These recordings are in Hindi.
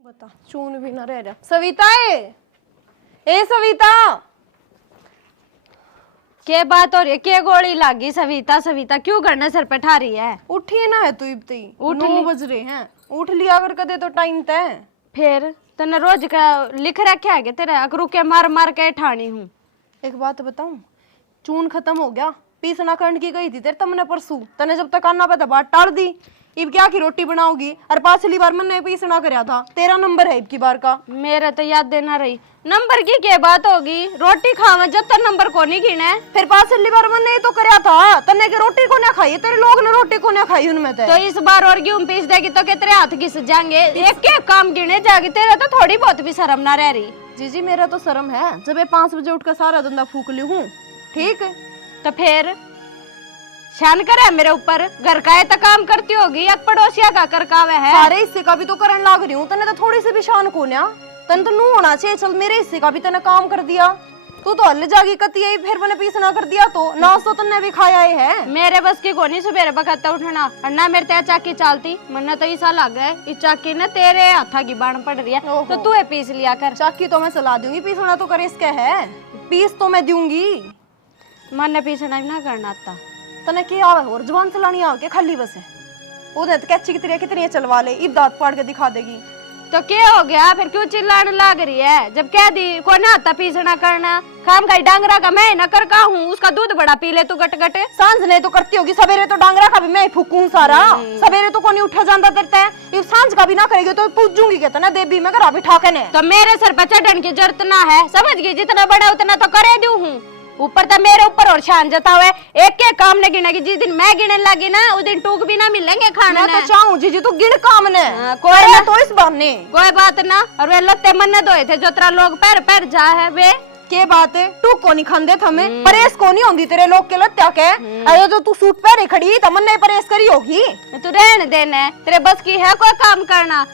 बता चून भी ना रह सविता ए सविता क्या बात हो रही है? क्या गोली लागी? सविता सविता क्यों करना सर पे ठा रही है? उठिए ना है तू इब्ती उठ 9 बज रहे हैं। उठ लिया अगर कदे तो टाइम तय फिर तने रोज का लिख रखा है कि तेरे अकरू के मार मार के ठानी हूँ। एक बात बताऊं, चून खत्म हो गया, पीसना करने की गई थी तेरे तमने परसों, तने जब तक आना पता बात टाल दी। इब क्या की रोटी बनाओगी? और पाछली बार मैंने पीसना करया था, तेरा नंबर है इब की बार का। मेरे तो याद देना रही। नंबर की क्या बात होगी? रोटी खावा जब तक नंबर को नहीं गिने। फिर पाछली बार मैंने तो करया था, तने के रोटी को ना खाई, तेरे लोग ने रोटी को ना खाई उनमें तो इस बार और गेहूं पीस देगी तो क्या तेरे हाथ घिस जाएंगे? एक एक काम गिने जाएगी, तेरे तो थोड़ी बहुत भी शर्म ना रह रही। जीजी मेरा तो शर्म है, जब मैं 5 बजे उठकर सारा धंधा फूक ली हूँ। ठीक तो फिर शान करे मेरे ऊपर। घर का है तो काम करती होगी या पड़ोसिया का कर कावे है? सारे हिस्से का भी तो करन लाग रही हूँ, तने तो थोड़ी सी भी शान को ना, तने तो नू होना चाहिए। चल मेरे हिस्से का भी तने काम कर दिया, तू तो हल्ले जागी कती है, फिर मैंने पीसना कर दिया तो नाश तो तन्ने भी खाया ही है। मेरे बस की कोनी सुबह बखत उठना और ना मेरे ते चाकी चलती। मन्ना तो ऐसा लग है इस चाकी ने तेरे हाथा की बाण पड़ रही है, तो तू है पीस लिया कर। चाकी तो मैं चला दूंगी, पीसना तो कर इसके है, पीस तो मैं दूंगी। मन ने पीसना ही ना करना आता। तने क्या आवे और जुबान चलानी आवे खाली बस है, उधर तो कैची कितनी चलवा ले, इब दांत पाड़ के दिखा देगी। तो क्या हो गया फिर? क्यों चिल्लाने लग रही है? जब कह दी को ना आता पीसना करना, काम का डांगरा का मैं न कर का हूँ, उसका दूध बड़ा पी ले तू गट गट। सांझ ने तो करती होगी, सवेरे तो डांगरा का भी मैं ही फूकूं सारा, सवेरे तो कोनी उठा जाता तेरे ते, ये सांझ का भी ना करेगी तो पूछूंगी कहता ना देवी मैं घर बिठा के ने। तो मेरे सर पर चढ़ने की जरूरत ना है, समझ गई? जितना बड़ा उतना तो करे दूं हूँ, ऊपर तो मेरे ऊपर और शान जता हुआ है। एक एक काम ने गिनेगी, जिस दिन मैं गिनने लगी ना उस दिन टूक भी ना मिलेंगे खाने। मैं तो चाहूं जीजी तू गिन काम ने, कोई ना तो इस बहाने कोई बात ना। और वे लत्ते मन धोए थे जो तेरा लोग पैर पैर जा है वे के बात है, तू को नहीं खांदे थमें परेश को नहीं होंगी तेरे लोग के लत्या के। अरे तो तू सूट पहने खड़ी तमन ने परेश करी होगी। तू रहने देने, तेरे बस की है कोई काम करना?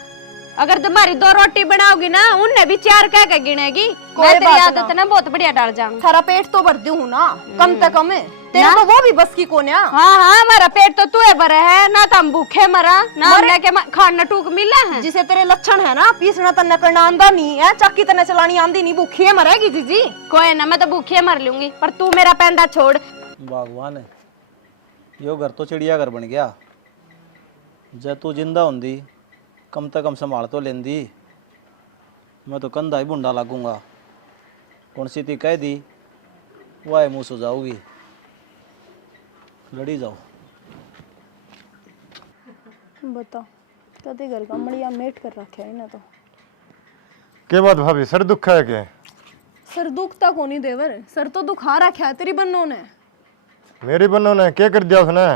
अगर तुम्हारी 2 रोटी बनाओगी ना उनने भी 4 कह के गिनेगी। मैं तेरी आदत ना बहुत बढ़िया डाल जाऊंगी। थारा पेट तो भर दूं ना, कम से कम है तेरा तो वो भी बस की को ना। हाँ हाँ हमारा पेट तो तू है भरे है ना, तो हम भूखे मरा ना, हमने के खाना टूक मिला है। जिसे तेरे लक्षण है ना, पीसना तन्ने करना आंदा नहीं है, चक्की तन्ने चलानी आंदी नहीं, भूखी है मरेगी जीजी। कोई ना, मैं तो भूखी मर लूंगी, पर तू मेरा पैंदा छोड़। भगवान यो घर तो चिड़िया घर बन गया। जब तू जिंदा होंदी कम से कम संभाल तो लेंदी। मैं तो कंधा ही बुंडा लागूंगा। कौन सी थी कह दी वाह मुँह सुझाओगी, लड़ी जाओ। बता कदे घर का मड़िया मेट कर रखा है ना, तो के बात भाभी सर दुख है के? सर दुखता को नहीं देवर, सर तो दुखा रखा है तेरी बन्नों ने। मेरी बन्नों ने क्या कर दिया उसने?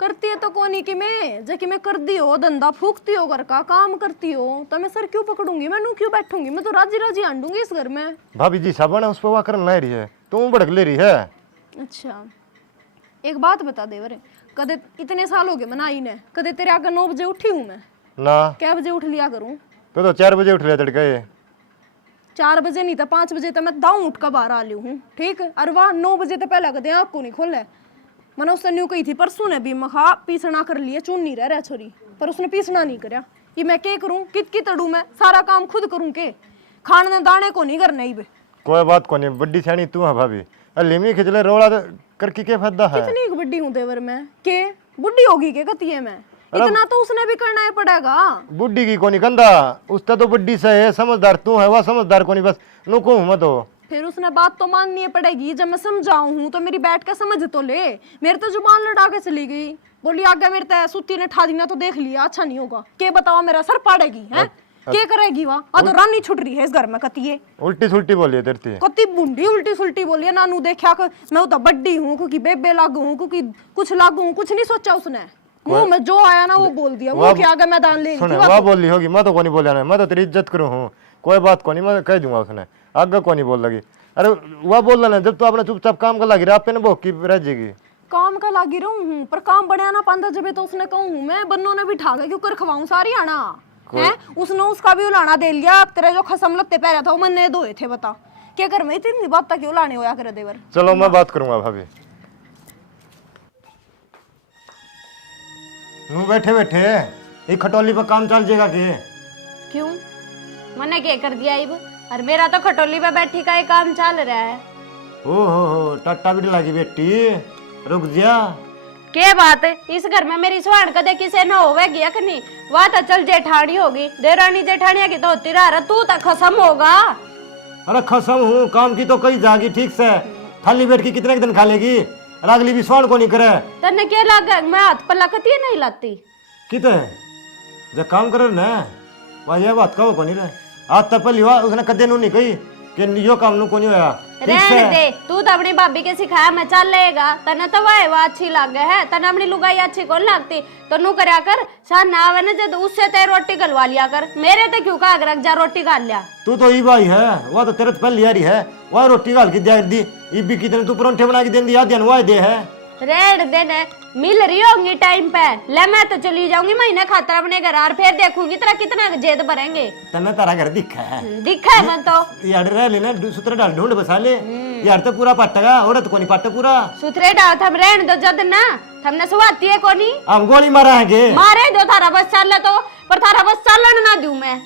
करती है तो कोनी कि मैं जे कि मैं कर दी हो, धंधा फूकती हो, घर का काम करती हो, तो मैं सर क्यों पकड़ूंगी? मैं नू क्यों बैठूंगी? मैं तो राजी राजी आंडूंगी इस घर में। भाभी जी साबन उस पर वाह कर ला रही है, तू भड़क ले रही है। अच्छा एक बात बता देवर, कदे इतने साल हो गए मनाई ने, कदे तेरे आगे 9 बजे उठी हूँ मैं? ना क्या बजे उठ लिया करूँ? तो 4 बजे उठ लिया तड़के। 4 बजे नहीं तो 5 बजे तो मैं दाऊं उठ कर बाहर आ ली हूँ। ठीक, और वाह 9 बजे तो पहले कदे आँख को नहीं खोले। मैंने उसने न्यू कही थी परसों ने भी, मखा पीसना कर लिए, चुन नहीं रह छोरी, पर उसने पीसना नहीं करया। ये मैं क्या करूं, कित की तड़ू, मैं सारा काम खुद करूं के? खाने दाने को नहीं करना ही बे। कोई बात को नहीं, बड्डी सियानी तू है भाभी। लिमी खिचले रोड़ा करके क्या फायदा है? कितनी बड्डी हूं देवर मैं के? बुढ़ी होगी के कती है मैं? इतना तो उसने भी करना ही पड़ेगा। बुढ़ी की कोनी कंधा, उसका तो बड्डी से है, समझदार तू है, वह समझदार कोनी, बस नुको मत हो। फिर उसने बात तो माननी पड़ेगी, जब मैं समझाऊं हूं तो मेरी बैठ के समझ तो ले। मेरे तो जुबान लड़ा के चली गई, बोली आगे मेरे तो सुती ने ठा दिया तो देख लिया, अच्छा नहीं होगा। के बताओ मेरा सर पाड़ेगी है? के करेगी वहाँ? तो रानी छुट रही है इस घर में कतिये उल्टी सुल्टी बोली तेरती कति बुंडी उल्टी सुल्टी बोली है। नानू देखा कर मैं तो बड्डी हूँ, क्योंकि बेबे लागू हूँ, क्योंकि कुछ लागू हूँ, कुछ नहीं सोचा उसने। मुंह में जो आया ना वो बोल दिया, मुंह के आगे मैदान ले सुने वह बोली होगी, मैं तो कोनी बोलिया नहीं, मैं तो तेरी इज्जत करूँ हूँ, कोई बात को नहीं, मैं कह दूंगा उसने, आगे को नहीं बोल लगी। अरे वह बोल रहा जब तू अपने चुपचाप काम कर लगी आप भोग की रह जाएगी। काम का लागी रहूं हूँ, पर काम बढ़िया ना पांदा जब तो उसने कहूँ हूँ मैं, बन्नों ने बिठा के क्यों कर खवाऊं सारी आना है? उसने उसका भी उलाना दे लिया, तेरे जो खसम लगते पहले था वो मैंने धोए थे। बता क्या कर, मैं इतनी बात तक क्यों लाने होया करे देवर? चलो मैं बात करूंगा भाभी। बैठे बैठे ये खटोली पर काम चल जाएगा कि क्यों मैंने क्या कर दिया इब? और मेरा तो खटोली पे बैठी का ही काम चल रहा है। हो टट्टा भी लगी बेटी, रुक जा। के बात है इस घर में मेरी सुहान कदे किसे न होवेगी या नहीं? वह तो चल जेठानी होगी, देरानी जेठानिया की तो होती रहा, तू तो खसम होगा। अरे खसम हूँ, काम की तो कई जागी ठीक से, थाली बैठ के कितने दिन खा लेगी, और अगली भी स्वान को नहीं करे। तन्ने क्या लगा मैं हाथ पर लगती नहीं लाती किते जब काम करे ना वह यह बात कहो को नहीं रहे, आज तक पहली बार उसने कदे नहीं कही कि यो काम नु को नहीं होया। रहने दे, तू तो अपनी भाभी के सिखाया मैं चल लेगा। तने तो वह अच्छी लगे है, तने अपनी लुगाई अच्छी कौन लगती? तो नू करया कर सा ना आवे ना जब उससे ते रोटी गलवा लिया कर, मेरे ते क्यों का रख जा रोटी गाल लिया। तू तो ई भाई है, वह तो तेरे पहले यारी है, वह रोटी गाल के दे दी, ई भी कितने तू परोंठे बना के दे दी, आधी वह दे है। रेड देने मिल रही होंगी टाइम पे, ले मैं तो चली जाऊंगी महीने खातर अपने घर, और फिर देखूंगी तेरा कितना जेद भरेंगे। तने तारा घर दिखा है, दिखा है मन तो यार रह लेना सूत्र डाल ढूंढ बसा ले, यार तो पूरा पट्टेगा, औरत को नहीं पट्टे पूरा सुथरे डाल थम रहने दो जद ना, थमने सुवाती है कोनी हम गोली मारा है मारे दो थारा बस चल तो, पर थारा बस चलन ना दूं मैं।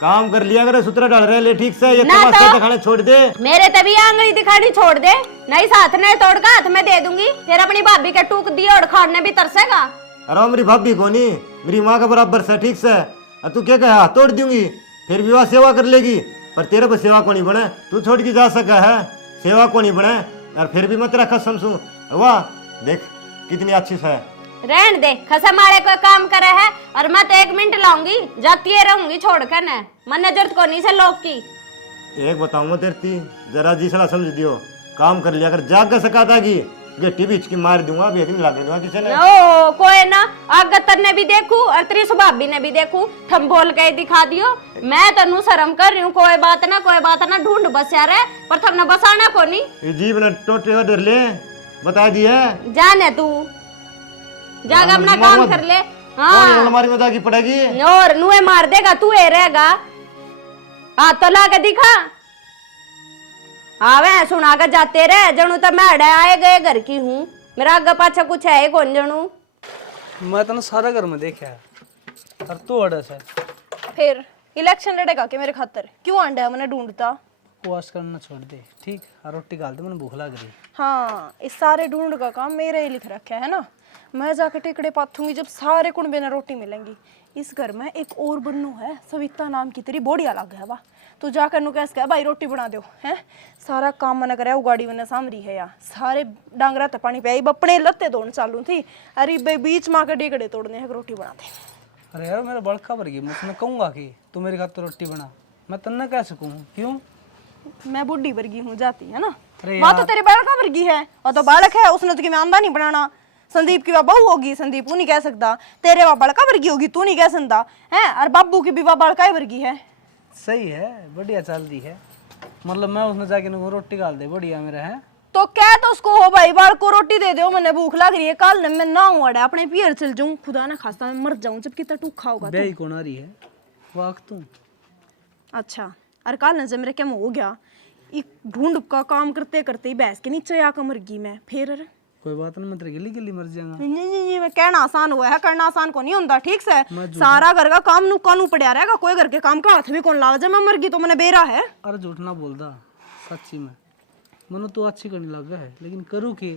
काम कर लिया अगर सूत्र डाल रहे ले ठीक से, ये ना तमाशा तो दिखाने छोड़ दे। मेरे तभी आंगली दिखानी छोड़ दे, नहीं साथ ने तोड़ का हाथ में दे दूंगी, फिर अपनी भाभी के टूक दिए और खाने भी तरसेगा। अरे मेरी भाभी को नहीं, मेरी माँ का बराबर से ठीक से, और तू क्या कहा तोड़ दूंगी, फिर विवाह सेवा कर लेगी, पर तेरे पर सेवा को नहीं बने, तू छोड़ के जा सका है, सेवा को नहीं बने, और फिर भी मत रखा समसू। वाह देख कितनी अच्छी से रहन दे, खसा मारे कोई काम करे है, और मैं तो 1 मिनट लाऊंगी जाती है रहूंगी छोड़ कर न, मन नजर को नहीं से लोग की। एक बताऊंगा तेरती जरा जी सला समझ दियो, काम कर लिया अगर जाग सका था कि गेटी बीच की मार दूंगा, बेहद नहीं लाग दूंगा किसी ने। ओ कोई ना आगतर ने भी देखू और तेरी सुभाभी ने भी देखू, थम बोल के दिखा दियो, मैं तनु शर्म कर रही हूँ, कोई बात ना ढूंढ बस यार है, पर थमने बसाना को नहीं। ये जीव ने टोटे डर ले बता दिया, जाने तू जागा अपना काम कर ले। हाँ हमारी मजा की पड़ेगी, और नुए मार देगा तू ए रहेगा, हाथ तो ला के दिखा, आवे सुना के जाते रहे जनू, तो मैं अड़े आए गए घर की हूँ, मेरा आगे पाछा कुछ है कौन जनू। मैं तो सारा घर में देखा है, और तू अड़स है। फिर इलेक्शन लड़ेगा के मेरे खातर, क्यों आंडा है मैंने ढूंढता? उपवास करना छोड़ दे ठीक, और रोटी डाल दे, मैंने भूख लग रही। हाँ इस सारे ढूंढ का काम मेरे ही लिख रखा है ना, मैं जाके टिकड़े पाथूंगी जब सारे कुंबे ने रोटी मिलेंगी। इस घर में एक और बन्नू है सविता नाम की, तेरी बॉडी अलग है वाह, तू जाकर नु कैसे भाई रोटी बना दो है, सारा काम मैंने कराया, उगाड़ी मैंने सामरी है यार, सारे डांगरा ते पानी पे अपने लत्ते धोने चालू थी, अरे भाई बीच माँ के टिकड़े तोड़ने हैं, रोटी बना दे। अरे यार मेरा बड़का भर गई, मैं कहूँगा कि तू मेरे खातिर रोटी बना, मैं तन्ना कह सकूँ क्यों? मैं बुढ़ी वर्गी हूँ जाती है ना, अरे वहाँ तो तेरे बालका वर्गी है, और तो बालक है उसने तो मैं आंदा नहीं बनाना, संदीप की वह बहू होगी, संदीप तू नहीं कह सकता, तेरे वह बड़का वर्गी होगी तू नहीं कह सकता है, और बाबू की भी वह बड़का वर्गी है। सही है, बढ़िया चल रही है, मतलब मैं उसने जाके नु रोटी डाल दे, बढ़िया मेरा है। तो क्या तो उसको हो भाई बाल को रोटी दे दो, मैंने भूख लग रही है, कल मैं ना हूँ अड़े अपने पियर चल जाऊँ, खुदा ना खास्ता मैं मर जाऊँ जब कितना टूक खाओगा बेई कौन आ रही है वाक तू। अच्छा और कल जब मेरे क्या हो गया, ढूंढ का काम करते करते ही भैंस के नीचे आकर मर गई मैं, फिर कोई बात नहीं, मैं तेरे गिल्ली गिल्ली मर जाऊंगा। नहीं मैं कहना आसान हुआ है, करना आसान को नहीं होता ठीक से, सारा घर का काम नुकानू पड़ा रहेगा, कोई घर के काम का हाथ भी कौन लाग जाए, मैं मर गई तो मैंने बेरा है। अरे झूठ ना बोलदा, सच्ची में मनु तो अच्छी करने लग गया है, लेकिन करूँ की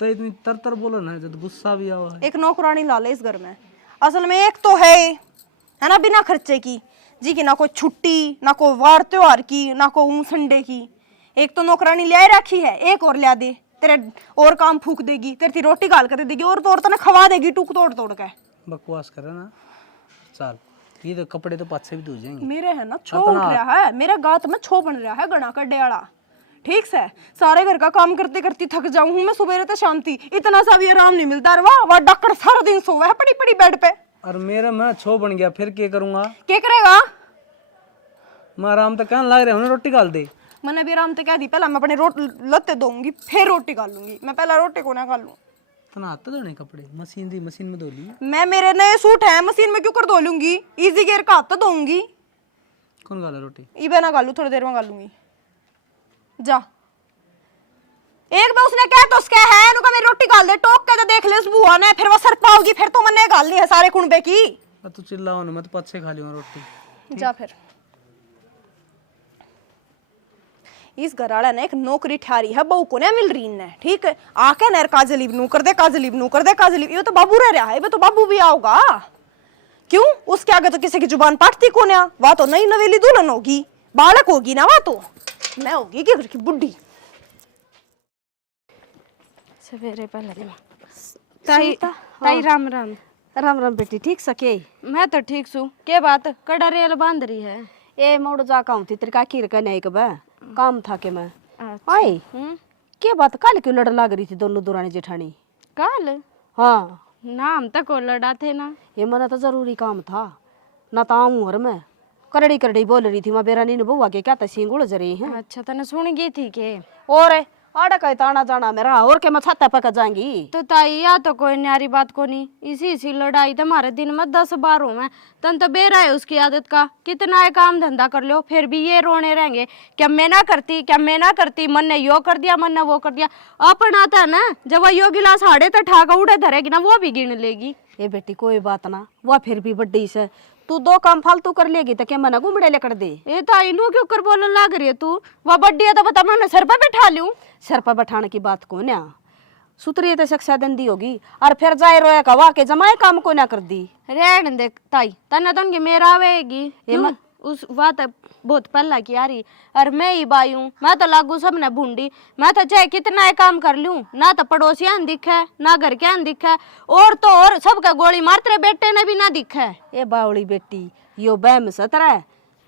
तो इतनी तर बोलो ना जब गुस्सा भी आवा है। एक नौकरानी ला ले इस घर में, असल में एक तो है ना बिना खर्चे की जी की, ना कोई छुट्टी ना कोई वार त्योहार की ना कोई संडे की, एक तो नौकरानी ले रखी है, एक और लिया दे तेरे और काम फूक देगी, तेरी रोटी गाल कर देगी, और तो और तने खवा देगी टूक तोड़ तोड़ के। बकवास करे ना, चल ये तो कपड़े तो पाछे भी धो जाएंगे। मेरे है ना छो उठ रहा है, मेरे गात में छो बन रहा है गणा का डेड़ा ठीक से, सारे घर का काम करते करते थक जाऊं हूं मैं, सुबह तो शांति इतना सा भी आराम नहीं मिलता, वाह डॉक्टर सारा दिन सोवा है पड़ी पड़ी बेड पे। और मेरा मैं छो बन गया, फिर क्या करूंगा? क्या करेगा? मैं आराम तो कहने लग रहा हूँ रोटी डाल दे, मैंने भी आराम से कह दी, पहला मैं अपने लत्ते दूंगी फिर रोटी खा लूंगी, मैं पहला रोटी को ना खा लूं। तना हाथ धोने कपड़े मशीन दी, मशीन में धो ली। मैं मेरे नए सूट है मशीन में क्यों कर धो लूंगी, इजी गेयर का हाथ धोऊंगी। कौन गाला रोटी? इबे ना गालू, थोड़ी देर में गालूंगी। जा एक बार उसने कहा तो उसका है नुका मेरी रोटी गाल दे, टोक के तो देख ले उस बुआ ने, फिर वो सर पाओगी फिर तो मैंने गालनी है सारे कुंबे की। तू चिल्लाओ ना, मैं तो पद से खा लियो रोटी। जा फिर। इस घर वाला ने एक नौकरी ठारी है, बहू को नहीं मिल रही ने, ठीक है। आके नर काजली बनू कर दे, काजली बनू कर दे, काजली। ये तो बाबू रह रहा है, वो तो बाबू भी आओगा। क्यों? उसके आगे तो किसी की जुबान पाटती कौन है? वह तो नई नवेली दुल्हन होगी, बालक होगी ना, वह तो मैं होगी कि घर की बुढ़ी। सवेरे पहले ताई ताई राम राम। राम राम बेटी, ठीक सके? मैं तो ठीक छू। के बात कड़ा रेल बांध रही है? ए मोड़ जा कहूँ थी तेरे का कीर का नहीं कब काम था के मैं आई। के बात काल क्यों लड़ लाग रही थी दोनों दुरानी जेठानी? काल हाँ नाम तक को लड़ा थे ना। ये मना तो जरूरी काम था ना, तो आऊँ और मैं करड़ी करड़ी बोल रही थी माँ बेरानी ने बुआ के क्या तो सींग उलझ रही है। अच्छा तने सुन गई थी के? और आड़ा कहे ताना जाना मेरा और के मैं छाता पका जाएंगी। तो ताई या तो कोई न्यारी बात को नहीं, इसी लड़ाई तुम्हारे दिन में 10 बार हूँ मैं। तन तो बेरा है उसकी आदत का, कितना है काम धंधा कर लो फिर भी ये रोने रहेंगे क्या मैं ना करती, क्या मैं ना करती, मन ने यो कर दिया, मन ने वो कर दिया। अपन आता है ना, जब वह यो गिलास हाड़े तो ठाका उड़े धरेगी ना, वो भी गिन लेगी। ये बेटी कोई बात ना, वह फिर भी बड्डी से तू 2 काम फालतू कर लेगी तो क्या मना घूमड़े लेकर दे। ये ताई नु क्यों कर बोलने लग रही है तू? वह बड्डी है तो बता मैं सर पे बैठा लूं? सर पर बैठाने की बात को ना, सुतरी तो शिक्षा दंदी होगी और फिर जाए रोया का वाह के जमाए काम को ना कर दी। रहने दे ताई, तने तो उनकी मेरा आवेगी उस बात बहुत पहला की आ रही। और मैं ही बाई हूँ, मैं तो लागू सब ने भूंडी। मैं तो चाहे कितना काम कर लूं, ना तो पड़ोसियां दिखे ना घर के दिखे, और तो और सबका गोली मारते बेटे ने भी ना दिखे। ए बावड़ी बेटी, यो बैम सतरा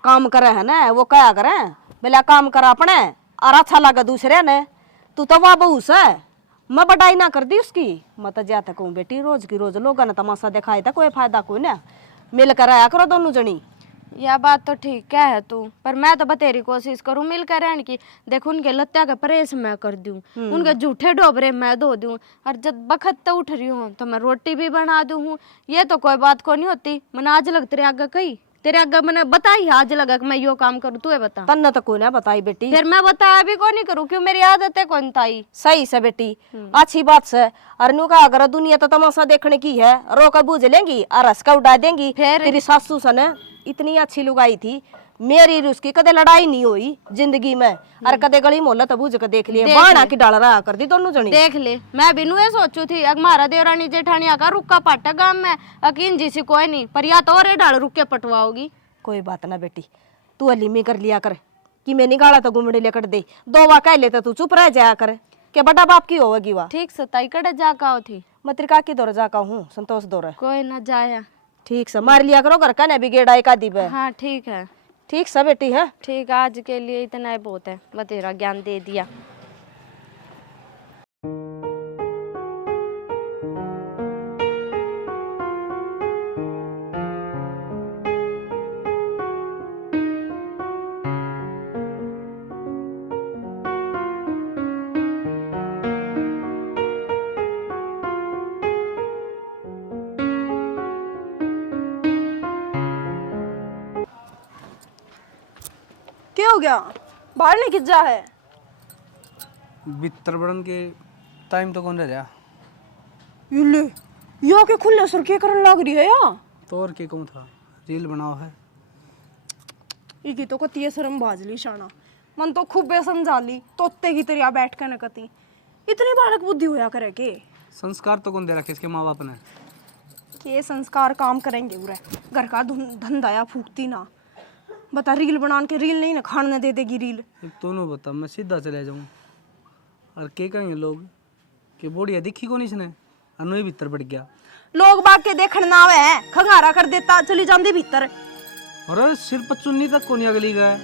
काम करे है ना, वो क्या करे बेला काम करा अपने और अच्छा लगा दूसरे ने। तू तो वाह बहू से मैं बटाई ना कर दी उसकी। मैं तो जाता कहूँ बेटी रोज की रोज लोग ना तमाशा दिखाए था, कोई फायदा कोई ना, मिल कर आया करो दोनों जनी। यह बात तो ठीक क्या है तू, पर मैं तो बतेरी कोशिश करूं मिलकर रहने की। देखो उनके लत्या का प्रेस मैं कर दूं, उनके जूठे डोबरे मैं धो दूं, और जब बखत तो उठ रही हूँ तो मैं रोटी भी बना दूं। ये तो कोई बात को नहीं होती। मैंने आज लग तेरे आगे कही, तेरे आगे मैंने बताई आज लगा कि मैं यो काम करूँ, तू बता। तन्ना तो कोई ना बताई बेटी, फिर मैं बताया भी को नहीं करूँ, क्यों मेरी आदत है कौन ताई। सही से बेटी, अच्छी बात से। और नु का अगर दुनिया तो तमाशा देखने की है, रोका बूझ लेंगी और हंस का उड़ा देंगी। तेरी सासू सन इतनी अच्छी लुगाई थी, मेरी उसकी कदे लड़ाई नहीं हुई जिंदगी में, और कदे गली मोहल्ला तबूज के देख लिए बाणा की डाल रहा कर दी दोनों जनी। देख ले, मैं भी नुए सोचू थी अग मारा देवरानी जेठानी का रुक्का पाटा गांव में अकीन जी सी कोई नहीं, पर या तो और डाल रुके पटवाओगी। कोई बात ना बेटी, तू अली में कर लिया कर कि मैं निकाला तो घुमड़े लेकर दे, 2 बार कह लेते तू चुप रह जाया कर के बड़ा बाप की होगी। वाह ठीक से ताई कड़े जाका हो थी, मत्रिका की दौर जाका हूँ, संतोष दौर कोई ना जाया। ठीक से मार लिया करो घर का, भी गेड़ा एक आदि पे। हाँ ठीक है, ठीक से बेटी है। ठीक, आज के लिए इतना ही बहुत है, बतेरा ज्ञान दे दिया। क्या हो गया? बाहर नहीं खिंच जा है? बितर बड़न के टाइम तो कौन रह जा ले यो के खुले सर के करन लग रही है या? तो और के कौन था, रील बनाओ है। इकी तो कती है शर्म बाजली शाना, मन तो खूब समझा ली तोते की तरह बैठ के न कती। इतनी बालक बुद्धि होया करे के? संस्कार तो कौन दे रखे इसके माँ बाप ने? के संस्कार काम करेंगे उरे, घर का धंधा या फूकती ना। बता रील बना के रील नहीं ना खाने दे देगी रील। दोनों बता, मैं सीधा चले जाऊँ और के कहेंगे लोग कि बोड़िया दिखी को नहीं इसने, अनु भीतर बढ़ गया। लोग बाग के देखने ना आवे है, खंगारा कर देता चली जाती भीतर। और सिर पर चुन्नी तक को नहीं अगली गए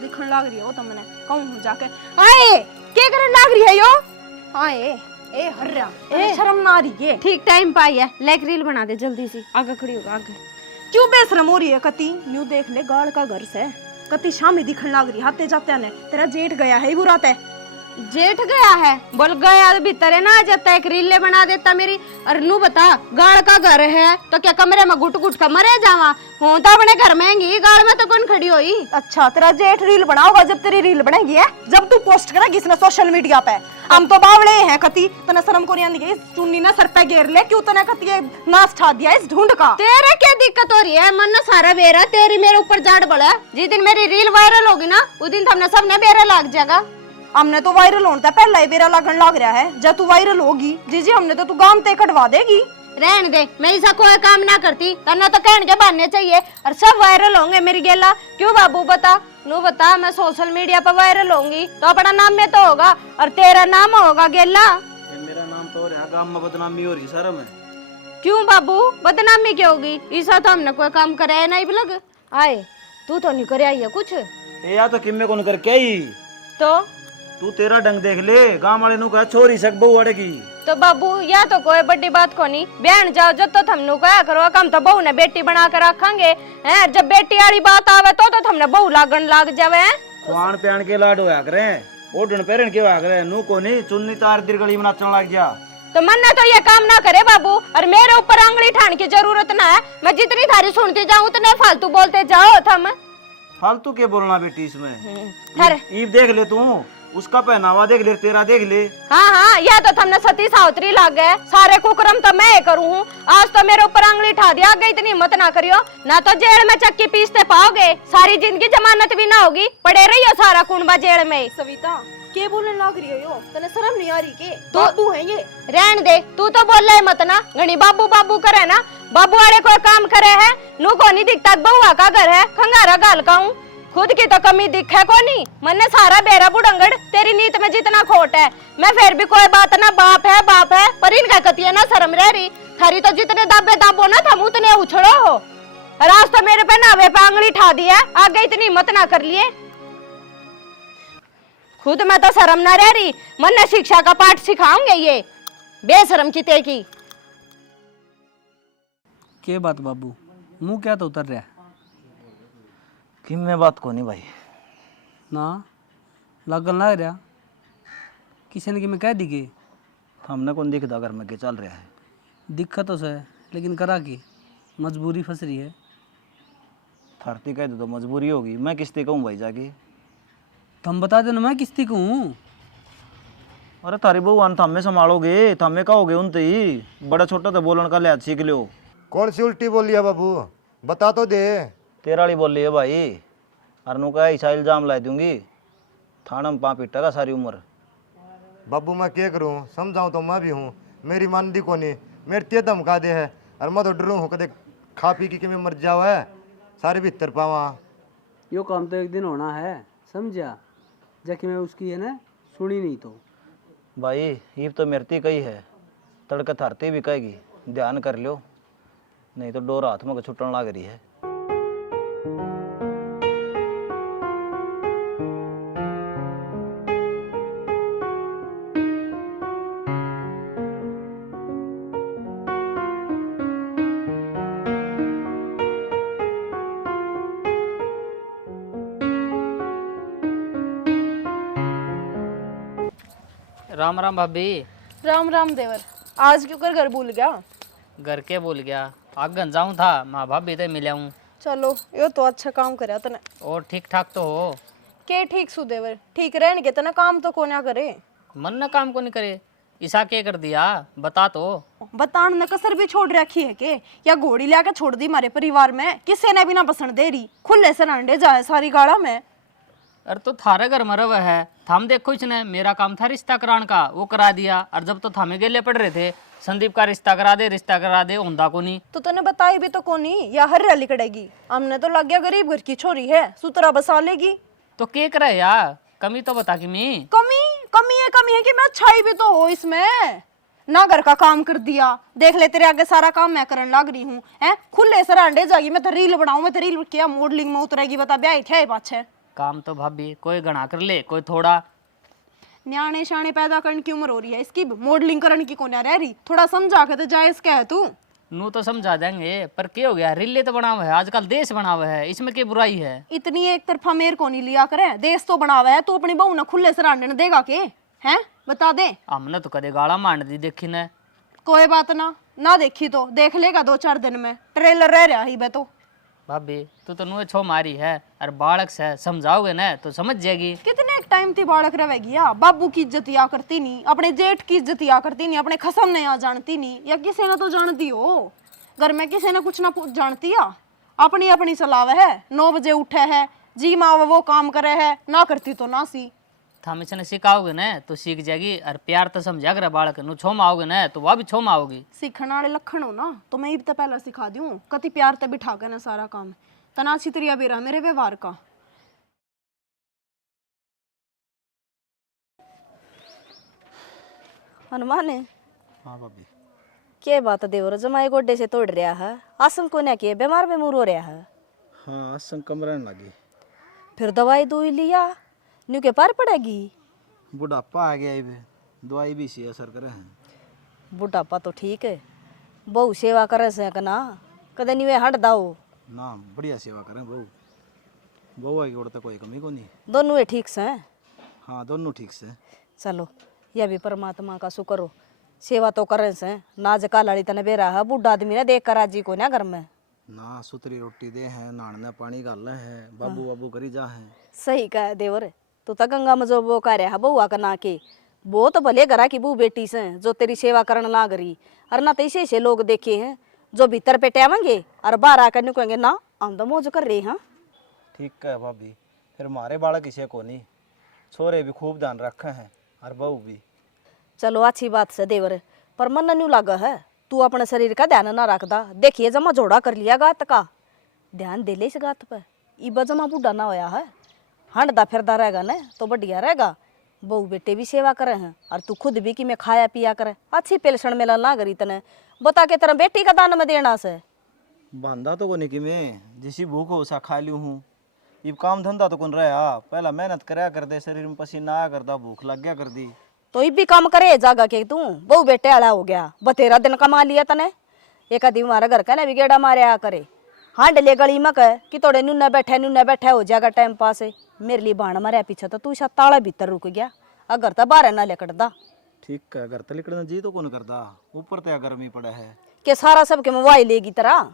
दिखने लग रही है वो तो मैंने कहूँ जाके आए के करने लग रही है यो? आए ए हर्रा ए शर्म ना आ रही है। ठीक टाइम पाई है, लेक रील बना दे जल्दी सी, आगे खड़ी होगा आगे। क्यों बेशरम हो रही है कती? न्यू देख ले गाड़ का घर से कती शामी दिखने लग रही, हाथे जाते ने तेरा जेठ गया है बुरा ते जेठ गया है बोल गया तो भीतर है ना आ जाता है, एक रीले बना देता मेरी। और नू बता गाड़ का घर है तो क्या कमरे में घुट घुट कर मरे जावा, हूं तो अपने घर में ही, गाड़ में तो कौन खड़ी होई। अच्छा तेरा जेठ रील बनाओगा जब तेरी रील बनेगी है, जब तू पोस्ट करेगी इसने सोशल मीडिया पे। हम तो बावड़े हैं कति, तने शर्म को नहीं आंदी, इस चुन्नी ना सर पे घेर ले, क्यों तने कति ये नाश छा दिया इस ढूंढ का। तेरे क्या दिक्कत हो रही है, मन ना सारा बेरा तेरी मेरे ऊपर जाड़ बड़ा। जिस दिन मेरी रील वायरल होगी ना उस दिन हमने सबने बेरा लग जाएगा। हमने तो वायरल होने पहला ही बेरा लगन लग रहा है, जब तू वायरल होगी जी हमने तो तू गांव ते कटवा देगी। रहने दे, मैं ऐसा कोई काम ना करती, तन्ना तो कहने के बनने चाहिए और सब वायरल होंगे मेरी गेला। क्यों बाबू बता, नू बता, मैं सोशल मीडिया पर वायरल होंगी तो अपना नाम में तो होगा और तेरा नाम होगा गेला। मेरा नाम तो रहा, गांव में बदनामी हो रही सर में। क्यों बाबू बदनामी क्यों होगी, ऐसा तो हमने कोई काम करे है नहीं लग आए। तू तो नहीं करे आई है कुछ ए या तो किम्मे को कर के ही तो तू तेरा डंग देख ले, गांव वाले नु कहा छोरी सक बहू अड़ेगी। तो बाबू या तो कोई बड़ी बात को नहीं, बहन जाओ जब तो थमनु कहा करो, कम तो बहू ने बेटी बना कर रखेंगे हैं, जब बेटी वाली बात आवे तो थमने बहू लागन लाग जावे हैं। खान पहन के लाड होया करे, ओढ़न पहन के होया करे, नू को नहीं चुन्नी तार दिरगली में नाचने लग गया। तो मन ने तो ये काम ना करे बाबू, और मेरे ऊपर आंगली ठान की जरूरत ना है, मैं जितनी थारी सुनती जाऊं उतने फालतू बोलते जाओ थम। फालतू के बोलना बेटी इसमें, अरे ईब देख ले तू, उसका पहनावा देख ले, तेरा देख ले। हाँ हाँ, या तो थमने सती सावत्री लाग गए, सारे कुकरम तो मैं करूँ हूँ, आज तो मेरे ऊपर आंगली ठा दिया, आगे इतनी हिम्मत ना करियो, ना तो जेल में चक्की पीसते पाओगे, सारी जिंदगी जमानत भी ना होगी, पड़े रही हो सारा कुंबा जेल में। सविता के बोलने लग रही हो यो, तने शर्म नहीं आ रही के? बाबू है ये। रहन दे, तू तो बोल रहे मत ना, घनी बाबू बाबू करे ना, बाबू वाले कोई काम करे है, नू को नहीं दिखता बहुआ का घर है, खंगारा गाल का हूँ, खुद की तो कमी दिखे को नहीं, मन ने सारा बेरा बुढ़ंगड़, तेरी नीत में जितना खोट है, मैं फिर भी कोई बात ना, बाप है, पर इनका कतिया ना शर्म रह रही, थारी तो जितने दाबे दाबो ना थम उतने उछड़ो हो, राज तो मेरे पे नावे पे आंगली ठा दिया, आगे इतनी हिम्मत ना कर लिए। खुद में तो शर्म ना रह रही, मन ने शिक्षा का पाठ सिखाऊंगे ये बेशरम की ते की। के बात बाबू, मुंह क्या तो उतर रहा है किम्मे बात को नहीं भाई ना, लगन लग रहा किसी ने कि मैं कह दी के हमने कौन दिखता घर में के चल रहा है। दिक्कत तो है लेकिन करा की मजबूरी फंस रही है। फरती कह दे तो मजबूरी होगी, मैं किस्ती कहूँ भाई जाके। तुम बता दो ना मैं किस्ती को हूँ। अरे तारी बहू आन थमे संभालोगे, थमे कहोगे उनते ही, बड़ा छोटा तो बोलन का लिहाज सीख लो। कौन सी उल्टी बोली है बाबू, बता तो दे। तेरा वाली बोल रही है भाई, अरनू का ऐसा इल्जाम ला दूंगी, थाना में पाँव पीटेगा सारी उम्र। बाबू मैं क्या करूँ, समझाऊँ तो मैं भी हूँ, मेरी मानदी को नहीं, मेरे ते धमका दे है, और मैं तो डरूँ हूँ कदे खा पी के मैं मर जाओ है, सारे भीतर पावा। यो काम तो एक दिन होना है, समझा, जाके मैं उसकी है ना सुनी नहीं तो। भाई ये तो मेरती कही है, तड़के थरती भी कहेगी, ध्यान कर लो, नहीं तो डोर हाथ में छुट्टन लग रही है। राम राम भाभी। राम राम देवर, आज क्यों कर घर भूल गया? घर के भूल गया, आगन जाऊं था, माँ भाभी तो मिले हूँ। चलो यो तो अच्छा काम करया तने। और ठीक ठाक तो हो? के ठीक सु देवर, ठीक रहने के तना काम तो कोन्या करे। मन न काम को नहीं करे, ईसा के कर दिया बता तो। बतान न कसर भी छोड़ रखी है के, या घोड़ी लाके छोड़ दी हमारे परिवार में, किसी ने भी ना बसन दे रही, खुले से अंडे जाए सारी गाड़ा में। अरे तो थारे घर मरव है, थाम देखो इसने मेरा काम था रिश्ता कराने का, वो करा दिया, और जब तो थामे गेले पड़ रहे थे, संदीप का रिश्ता करा दे होंदा को नहीं। तो तने बताई भी तो कोनी, या हर रैली कड़ेगी, हमने तो लग गया गरीब घर की छोरी है, सुतरा बसा लेगी। तो के करे यार, कमी तो बता कि मी कमी है कि मैं अच्छाई भी तो हो इसमें, ना घर का काम कर दिया, देख ले तेरे आगे सारा काम मैं करने लग रही हूँ, हैं खुले से अंडे जाएगी, मैं तो रील बनाऊं, मैं तो रील किया मॉडलिंग में उतरेगी, बता ब्याह थे पाछे। काम तो भाभी कोई घना कर ले, कोई थोड़ा। न्याणे शाणे पैदा करने की उम्र हो रही है इसकी, मॉडलिंग करने की कौन रह रही, थोड़ा समझा के तो जाए इसका है तू। नू तो समझा देंगे, पर क्या हो गया, रिले तो बना हुआ है, आजकल देश बना हुआ है, इसमें क्या बुराई है। इतनी एक तरफा मेर को नहीं लिया करे, देश तो बना हुआ है, तू अपनी बहू ने खुले से रांडने देगा के? हैं बता दे। हमने तो कदे गाला मांड दी देखी ने। कोई बात ना देखी तो देख लेगा 2-4 दिन में, ट्रेलर रह रहा ही बे तो। भाभी तू तो नुए छो मारी है और बालक से समझाओगे ना तो समझ जाएगी। कितने टाइम थी बालक रहेगी या बाबू की इज्जत या करती नहीं, अपने जेठ की इज्जत या करती नहीं, अपने खसम ने या जानती नहीं, या किसी ने तो जानती हो घर में, किसी ने कुछ ना कुछ जानती या अपनी अपनी सलाव है। 9 बजे उठे है जी माँ वो काम करे है, ना करती तो ना सी। थम इसने सिखाओगे ना तो सीख जाएगी और प्यार तो समझा कर बालक नु छो माओगे ना तो वह भी छो माओगी। सीखने वाले लक्षण हो ना तो मैं तो पहले सिखा दूं, कति प्यार ते बिठा के ना सारा काम तना छितरिया भी रहा मेरे व्यवहार का। हनुमान हाँ भाभी। के बात देवर जमाई गोड्डे से तोड़ रहा है, आसम को ना किए बीमार बेमूर हो रहा है। हाँ असं कमरन लगी। फिर दवाई दुई लिया न्यू के पार पड़ेगी। बुढ़ापा आ गया इबे, दवाई भी सी असर करे हैं। बुढ़ापा तो ठीक है, बहु सेवा करे से ना कदे न्यू हट दाओ ना बढ़िया सेवा करें बहू। बहू आएगी और तो कोई कमी को नहीं। दोनों ही ठीक से हैं। हाँ दोनों ठीक से। चलो यह भी परमात्मा का शुक्र हो, सेवा तो करे से नाज का लड़ी तने बेरा है, बुढ़ा आदमी ने देख कर राजी को ना घर में ना सुतरी रोटी दे हैं, नाड़ने पानी गाल है, बाबू बाबू करी जा हैं। सही कहा देवर, तू तो गंगा में जो वो कह रहा है बउआ का ना के वो तो भले घरा की बू बेटी से जो तेरी सेवा करने लाग रही, और ना तो ऐसे लोग देखे हैं जो भीतर पे टेवेंगे और बाहर आकर निकलेंगे ना हम तो मौज कर रहे हैं। ठीक है भाभी, फिर हमारे बालक इसे को नहीं, छोरे भी खूब ध्यान रखे हैं और बहू भी। चलो अच्छी बात से देवर, पर मन न्यू लागा है तू अपने शरीर का ध्यान ना रखदा। देखिए जमा जोड़ा कर लिया गात का, ध्यान दे ले इस गात पे, इबा जमा बूढ़ा ना होया है, हंडदा फिरदा रहेगा ना तो बढ़िया रहेगा। बहू बेटे भी सेवा करे हैं और तू खुद भी कि मैं खाया पिया करे, अच्छी पेलसन मेला ना करी तने बता के तेरा बेटी का दान में देना से। बांधा तो को नहीं कि मैं जिसी भूख हो उसा खा लियो हूँ। ये काम धंधा तो कौन रहा, पहला मेहनत कराया कर दे, शरीर में पसीना आया करदा, भूख लग गया कर दी तो ये भी काम करे जागा के तू बहू बेटे आला हो गया, बतेरा दिन कमा लिया तने। एक आदमी हमारा घर का ना भी गेड़ा मारे आ करे, हांड ले गली में कह कि तोड़े नुना बैठा हो जाएगा टाइम पास है। मेरे लिए बाण मारे पीछे तो तू सा ताला भीतर रुक गया, अगर तो बाहर ना लेकड़दा। ठीक है, घर तो लिकड़ना जी तो कौन करदा, ऊपर तो गर्मी पड़ा है के सारा सब के मोबाइल लेगी तरह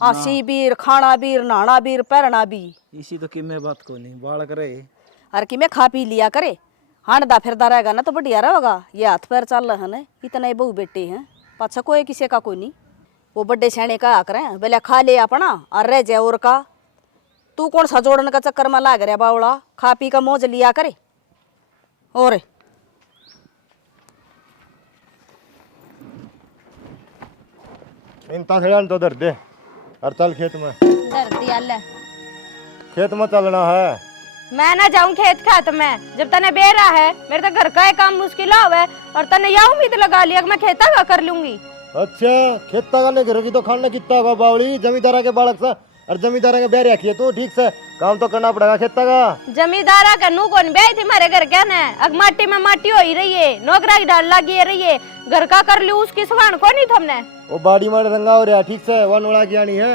आसी बीर खाना बीर नहाना बीर पहनना भी, इसी तो किमे बात को नहीं बालक रहे और कि मैं खा पी लिया करे, हांडदा फिरदा रहेगा ना तो बढ़िया रहेगा। ये हाथ पैर चल रहा है ना, इतना ही बहू बेटे हैं पाछा कोई किसी का कोई नहीं। वो बड़े सैने का करें बोले खा ले अपना और रह जाए और का, तू कौन सा जोड़ने का चक्कर में लाग रहा बावड़ा, खा पी का मौज लिया करे। और इन तासड़ियां तो दर दे और चल खेत में। डरती अल्लाह, खेत में चलना है। मैं ना जाऊं खेत खात में, जब तने बेरा है मेरे तो घर का काम मुश्किल है और तने यह उम्मीद लगा लिया कि मैं खाता का कर लूंगी। अच्छा खेता का नहीं करेगी तो खाना कितना होगा बावड़ी, जमींदारा के बालक सा और जमींदारा के बैर रखिए तू, ठीक से काम तो करना पड़ेगा खेता का। जमींदारा का नू कौन ब्याह थी मारे घर क्या ने, अग माटी में माटी हो ही रही है, नौकरा की डाल लगी रही है, घर का कर लू उसकी सवान को नहीं थमने। वो बाड़ी मारे रंगा हो रहा ठीक से, वन उड़ा की आनी है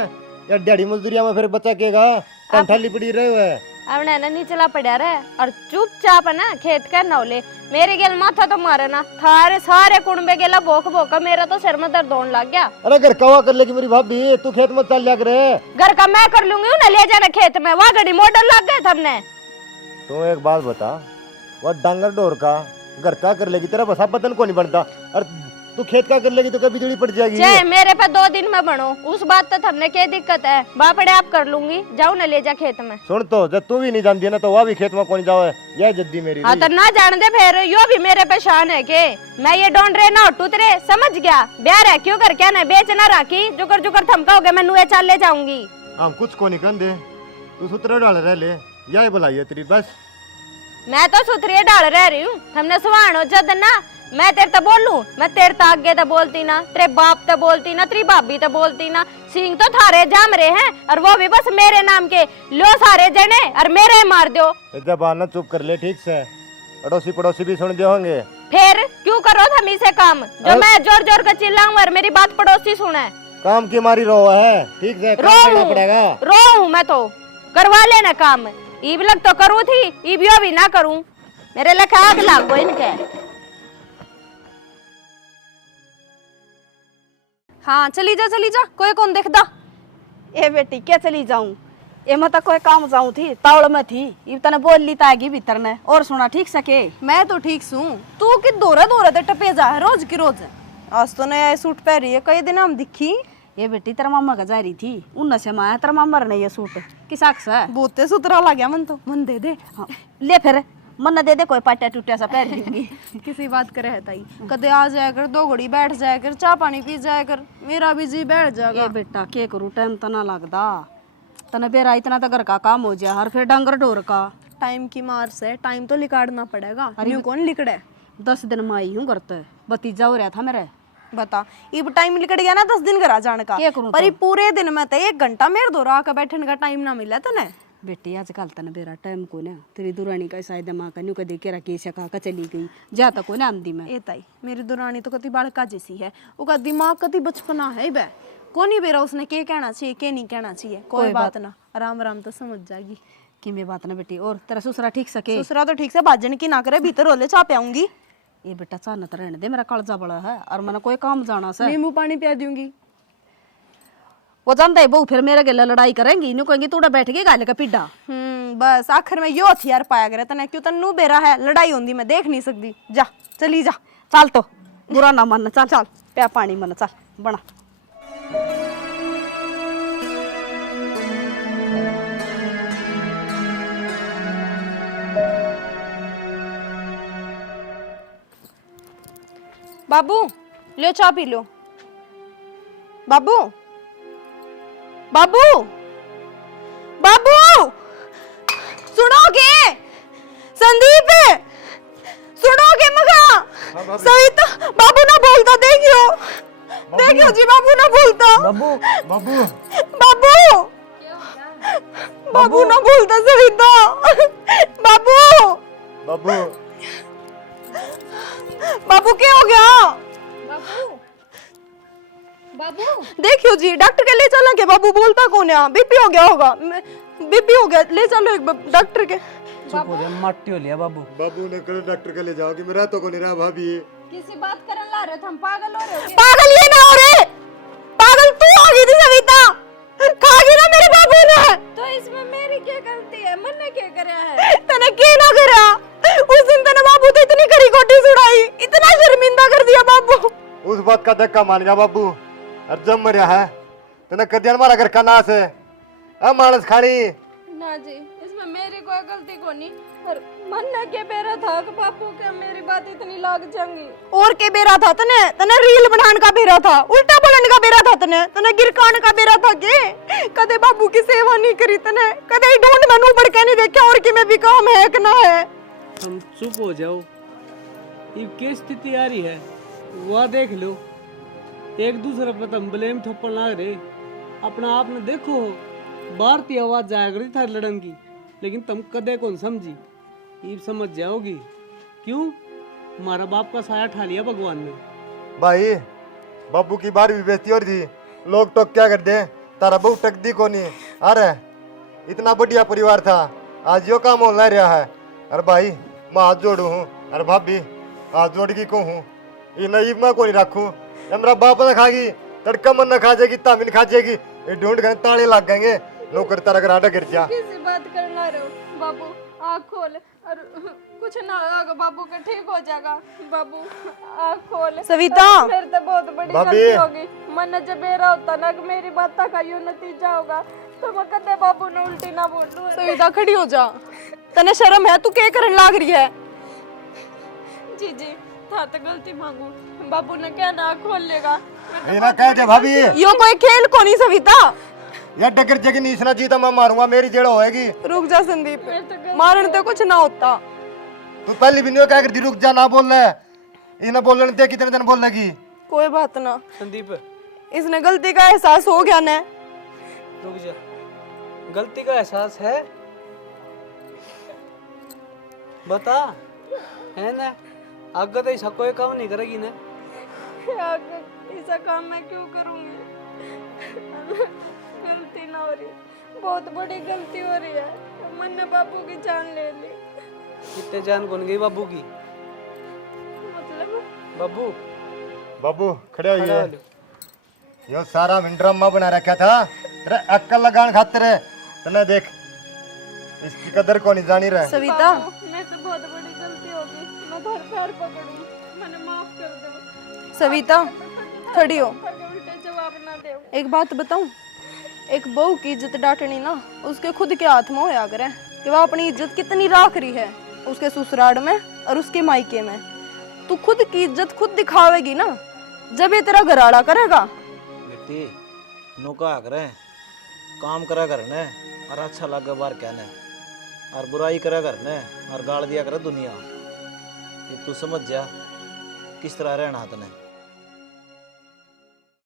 या दिहाड़ी मजदूरिया में फिर बच्चा केगा ठंडी पड़ी रहे हुए। अब ना नीचला पड़ा रहे और चुपचाप है ना खेत का नौले, मेरे गेल माथा तो मारे ना थारे सारे कुंबे गेला भोक भोका, मेरा तो सिर में दर्द होने लग गया। अरे घर कवा कर लेगी मेरी भाभी, तू खेत में चल जाकर घर का मैं कर लूंगी ना, ले जाना खेत में, वहाँ घड़ी मॉडल लग गए हमने। तू एक बात बता, वो डांगर डोर का घर का कर लेगी, तेरा बसा बदन को नहीं बनता, और तू खेत का कर लेगी तो कभी बिजली पड़ जाएगी। चाहे मेरे पे 2 दिन में बनो, उस बात तो हमने क्या दिक्कत है, बापड़े आप कर लूंगी, जाओ ना ले जा खेत में। सुन तो जब तू भी नहीं जानती है ना तो वह भी खेत में कौन जाओ, यह जद्दी मेरी। हाँ तो ना जान दे फिर, यो भी मेरे पे शान है के मैं ये डोंड रे ना टूट रे, समझ गया, ब्याह है क्यों कर क्या ना बेच ना राखी, जुकर जुकर थमका हो गया, मैं नुए चाल ले जाऊंगी। हम कुछ को नहीं दे, तू सूत्र डाल रह ले, यही बुलाई तेरी बस। मैं तो सुथरी डाल रह रही हूँ, हमने सुहानो जद ना मैं तेरे तो बोलूं, मैं तेरे तो आगे तो बोलती ना, तेरे बाप तो बोलती ना, तेरी भाभी तो बोलती ना, सिंह तो थारे जाम रहे हैं और वो भी बस मेरे नाम के, लो सारे जने और मेरे मार दो। जब आना चुप कर ले ठीक से, अड़ोसी पड़ोसी भी सुन होंगे। फिर क्यों करो हम इसे काम, जो मैं जोर जोर कर चिल्लाऊं और मेरी बात पड़ोसी सुने। काम की मारी रो है, ठीक से काम करना पड़ेगा। रो हूँ मैं तो, करवा लेना काम, ईब लग तो करूँ थी, ईब यो भी ना करूँ। मेरे लेखा आग लागो इनके। हाँ चली जा, कोई कौन देखदा। ए बेटी क्या चली जाऊं, ए मैं तो कोई काम जाऊं थी, तावड़ में थी, ये तने बोल ली तागी भीतर ने। और सुना ठीक सके? मैं तो ठीक सू, तू कि दौरे ते टपे जा है रोज की रोज। आज तो नया सूट पहन रही है, कई दिन हम दिखी। ये बेटी तेरा मामा का जा रही थी, उन से माया तेरा मामा ने ये सूट किसाक से बोते सुतरा लग गया मन तो, मन दे दे। हाँ, ले फिर मन दे दे, कोई पाटा टूटा सा पहन लूंगी। किसी बात करे है ताई, कदे आ जाया कर, 2 घड़ी बैठ जाया कर, चाय पानी पी जाया कर, मेरा भी जी बैठ जाएगा। ए बेटा के करूं, टाइम तना लगदा तने बेरा, इतना तो घर का काम हो जाए, हर फिर डंगर ढोर का। टाइम की मार से टाइम तो लिकाड़ना पड़ेगा। न्यू कौन लिकड़े? 10 दिन में आई हूँ घर ते, भतीजा हो रहा था मेरे। बता, इब टाइम लिकड़ गया ना 10 दिन घर आ जाने का। क्या करूं पर ये पूरे दिन में तो 1 घंटा मेरे दौरा आकर बैठने का टाइम ना मिला तने। बेटी आजकल तने बेरा टाइम को ना, तेरी दुरानी का शायद माँ का न्यू कदे के रखी सका का चली गई, जा तक को ना आमदी में। ए ताई, मेरी दुरानी तो कति बालका जैसी है, उसका दिमाग कति बचपना है बे। कोनी बेरा उसने के कहना चाहिए के नहीं कहना चाहिए, कोई बात ना, आराम आराम तो समझ जाएगी। कि मैं बात ना बेटी। और तेरा ससुरा ठीक सके? दूसरा तो ठीक से भाजन की ना करे, भीतर होले चाप आऊंगी। ये बेटा चाहना रहने दे, मेरा कालजा बड़ा है और मैंने कोई काम जाना से। नींबू पानी पिया दूंगी। वो जानता है बहू फिर मेरे गले लड़ाई करेंगी, न्यू कहेंगी तूड़ा बैठ गई गाले का पिड्डा। बस आखिर में यो हथियार पाया करे तने, क्यों तन्नू बेरा है, लड़ाई होंदी मैं देख नहीं सकती। जा चली जा। चल तो बुरा ना मन, चल चल प्या पानी मन, चल बना। बाबू लो चाय पी लो। बाबू बाबू बाबू सुनोगे? संदीप सुनोगे? मगा सविता बाबू ना बोलता, देखियो देखियो जी, बाबू ना बोलता। बाबू बाबू बाबू बाबू ना बोलता सविता। बाबू बाबू बाबू क्या हो गया? बाबू बाबू देखियो जी, डॉक्टर के ले चलो के। बाबू बोलता कौन है? बीपी हो गया होगा, बीपी हो गया, ले चलो एक डॉक्टर के। चुप हो जा, मट्टी हो लिया बाबू। बाबू ने कल डॉक्टर के ले जाओगी, मेरा तो को नहीं रहा भाभी। किसी बात करन ला रहे थे, हम पागल हो रहे हो? पागल ये ना हो रे, पागल तू हो गई थी सविता, खा गई ना मेरे बाबू ने। तो इसमें मेरी क्या गलती है? मन ने क्या करा है? तने के ना करा? उस दिन तने बाबू तो इतनी करी कोटी सुनाई, इतना शर्मिंदा कर दिया बाबू। उस बात का धक्का मान गया बाबू, और जब मरिया है तेने कदियान मारा घर का नाश है। अब मानस खानी ना जी, इसमें मेरी कोई गलती को नहीं, पर मन ने के बेरा था कि बापू के मेरी बात इतनी लाग जाएंगी। और के बेरा था तने? तने रील बनाने का बेरा था, उल्टा बोलने का बेरा था तने, तने गिरकाने का बेरा था के? कदे बाबू की सेवा नहीं करी तने, कदे ढूंढ मनू बढ़ के नहीं देखा और कि मैं भी काम है कि ना है। हम चुप हो जाओ, ये क्या स्थिति आ रही है वह देख लो। एक दूसरे पर तुम ब्लेम ठोपन लाग रहे, अपना आप ने देखो। बाहर की आवाज जाया करी था लड़न की, लेकिन तुम कदे कौन समझी, ये समझ जाओगी। क्यों? हमारा बाप का साया ठा लिया भगवान ने। भाई बाबू की बार भी बेइज्जती हो रही थी, लोग तो क्या कर दे, तारा बहू टकदी को नहीं। अरे इतना बढ़िया परिवार था, आज यो काम होने रहा है। अरे भाई मैं हाथ जोड़ू हूँ, अरे भाभी हाथ जोड़ की को हूँ, ये नईब मैं को नहीं रखूँ। मेरा बाप ना खागी, तड़का मन न खा जाएगी, तामिन खा जाएगी, ये ढूंढ कर ताले लग जाएंगे, नौकर तारा कर आटा गिर जा। किसी बात करना रहे हो? बाबू आँख खोल, और कुछ ना होगा, बाबू का ठीक हो जाएगा। बाबू आँख खोल। सविता! फिर तो बहुत बड़ी भाभी! गलती होगी। मन जब मेरा होता ना कि मेरी बात का यूं नतीजा होगा, तो मैं कदे बाबू ने उल्टी ना बोलूं। सविता खड़ी हो जा, तने शर्म है? तू क्या करन लाग रही है? जी जी था तो गलती मांगू, बाबू ने क्या ना खोल लेगा। ये ना कह दे भाभी, यो कोई खेल को नहीं सविता। ये डगर जगह नीच ना जीता मैं मारूंगा, मेरी जेड़ होएगी। रुक जा संदीप, मारने तो कुछ ना होता। तू पहली भी नहीं क्या करती, रुक जा, ना बोल रहे, इन्हें बोलने दे, कितने दिन बोल लगी। कोई बात ना, संदीप इसने गलती का एहसास हो गया ना। रुक जा, गलती का एहसास है? बता, है ना? आगे तो ऐसा कोई काम नहीं करेगी ना। ऐसा काम मैं क्यों करूंगी? गलती ना हो रही, बहुत बड़ी गलती हो रही है। मन ने बापू की जान ले ली। कितने जान बन गई बाबू की। बाबू बाबू खड़े खड़ा होइए। हो लो। यो सारा मैं ड्रामा बना रखा था तेरे अक्कल लगान खातिर है। तने देख इसकी कदर को नहीं जानी रहा। सविता मेरे से बहुत बड़ी गलती हो गई, मैं घर पैर पकड़ूं, मैंने माफ कर दो। सविता खड़ी हो। उल्टे जवाब ना दे। एक बात बताऊं, एक बहू की इज्जत डांटनी ना उसके खुद के हाथ में होया करे कि वह अपनी इज्जत कितनी राख रही है उसके ससुराल में और उसके मायके में। तू खुद की इज्जत खुद दिखावेगी ना जब ये तेरा घराड़ा करेगा। बेटी नौका करे काम करा करने और अच्छा लगे बार कहने और बुराई करा करने और गाल दिया करे दुनिया। ये तू समझ जा किस तरह रहना तने।